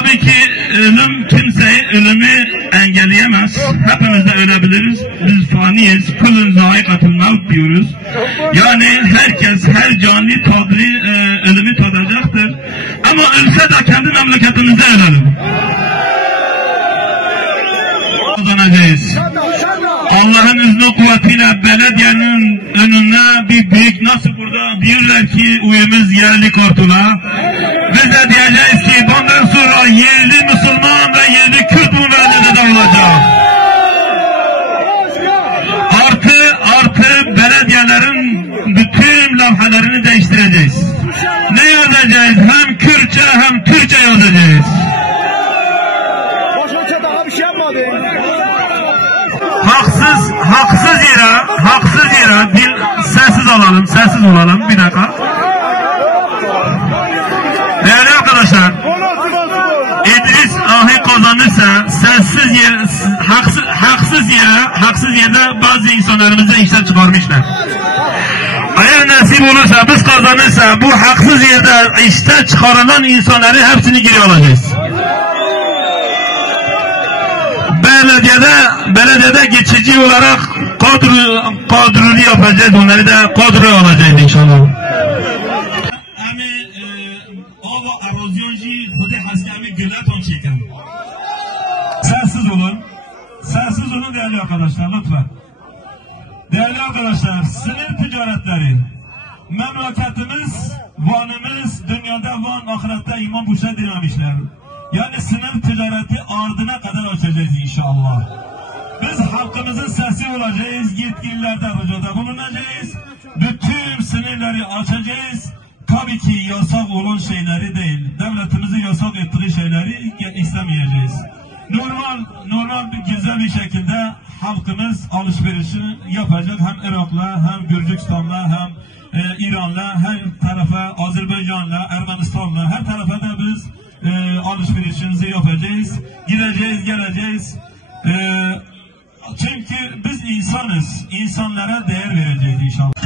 Tabii ki ölüm kimseyi ölümü engelleyemez. Hepimiz de ölebiliriz. Biz faniyiz. Kulun zâikatul mevt diyoruz. Yani herkes, her canlı ölümü tadacaktır. Ama ölse de kendi memleketimizde ölelim. Kazanacağız. Allah'ın izni kuvvetiyle belediyenin önüne bir büyük, nasıl burada diyorlar ki uyumuz yerli kortula. Biz de diyeceğiz ki bundan sonra yerli Müslüman ve yerli Kürt bu belediyede olacak. Artı belediyelerin bütün levhelerini değiştireceğiz. Ne yazacağız? Hem Kürtçe hem Türkçe yazacağız. Haksız yere sessiz olalım bir dakika. Değerli arkadaşlar, İdris Ahi kazanırsa haksız yerde bazı insanlarımızı işten çıkarmışlar. Eğer nasip olursa, biz kazanırsa bu haksız yerde işten çıkarılan insanları hepsini geri alacağız. Belediyede geçici olarak kadrolu yapacağız, onları da kadro alacağız inşallah. Sessiz olun değerli arkadaşlar, lütfen. Değerli arkadaşlar, sınır ticaretleri, memleketimiz, Van'ımız, dünyada Van, ahirette iman kuşa dinlemişler. Yani sınır ticareti ardına kadar açacağız inşallah. Biz halkımızın sesi olacağız, yetkililerden ricada bulunacağız. Bütün sınırları açacağız. Tabii ki yasak olan şeyleri değil, devletimizin yasak ettiği şeyleri istemeyeceğiz. Normal bir güzel bir şekilde halkımız alışverişini yapacak. Hem Irak'la, hem Gürcistan'la, hem İran'la, her tarafa, Azerbaycan'la, Ermenistan'la, her tarafa da biz alışverişimizi yapacağız. Gideceğiz, geleceğiz. Çünkü biz insanız. İnsanlara değer vereceğiz inşallah.